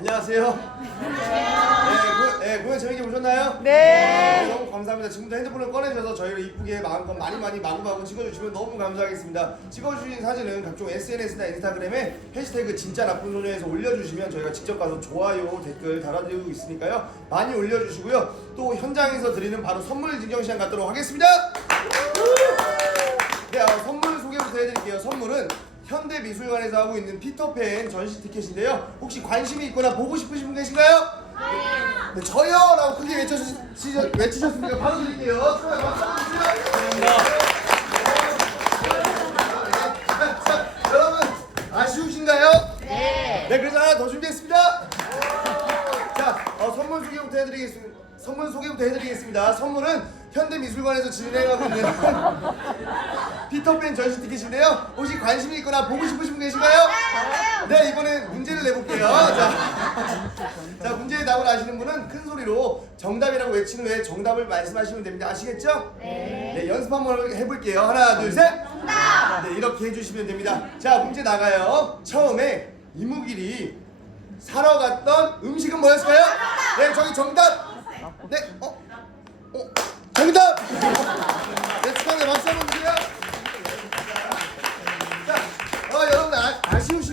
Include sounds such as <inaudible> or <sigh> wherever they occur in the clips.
안녕하세요. 안녕하세요. 네, 네, 공연 재밌게 보셨나요? 네. 너무 감사합니다. 지금부터 핸드폰을 꺼내셔서 저희를 이쁘게 마음껏 많이 많이 마구마구 찍어주시면 너무 감사하겠습니다. 찍어주신 사진은 각종 SNS나 인스타그램에 해시태그 진짜 나쁜 소녀에서 올려주시면 저희가 직접 가서 좋아요 댓글 달아드리고 있으니까요. 많이 올려주시고요. 또 현장에서 드리는 바로 선물 증정 시간 갖도록 하겠습니다. 네, 어, 선물 소개부터 해드릴게요. 선물은 현대미술관에서 하고 있는 피터팬 전시 티켓인데요. 혹시 관심이 있거나 보고 싶으신 분 계신가요? 네, 저요! 라고 크게 외쳐주시, 외치셨으니까 바로 드릴게요. 좋아요, 박수 한번 주세요. 자, 자, 여러분, 아쉬우신가요? 네. 네, 그래서 하나 더 준비했습니다. 자, 어, 선물 소개부터 해드리겠습니다. 선물 소개부터 해드리겠습니다. 선물은 현대미술관에서 진행하고 있는 피터팬 전시 티켓인데요. 혹시 관심이 있거나 보고 싶으신 분 계신가요? 네, 이번엔 문제를 내볼게요. 자, 자 문제의 답을 아시는 분은 큰 소리로 정답이라고 외친 후에 정답을 말씀하시면 됩니다. 아시겠죠? 네. 연습 한번 해볼게요. 하나, 둘, 셋. 정답. 네, 이렇게 해주시면 됩니다. 자, 문제 나가요. 처음에 이무길이 사러 갔던 음식은 뭐였을까요? 네, 저기 정답. 네, 어, 어, 정답. 네, 축하합니다. 박수 한번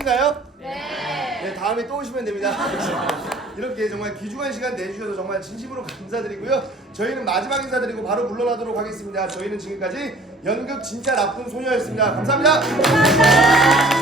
아쉬우신가요? 네. 네, 다음에 또 오시면 됩니다. <laughs> 이렇게 정말 귀중한 시간 내주셔서 정말 진심으로 감사드리고요. 저희는 마지막 인사드리고 바로 물러나도록 하겠습니다. 저희는 지금까지 연극 진짜 나쁜 소녀였습니다. 감사합니다.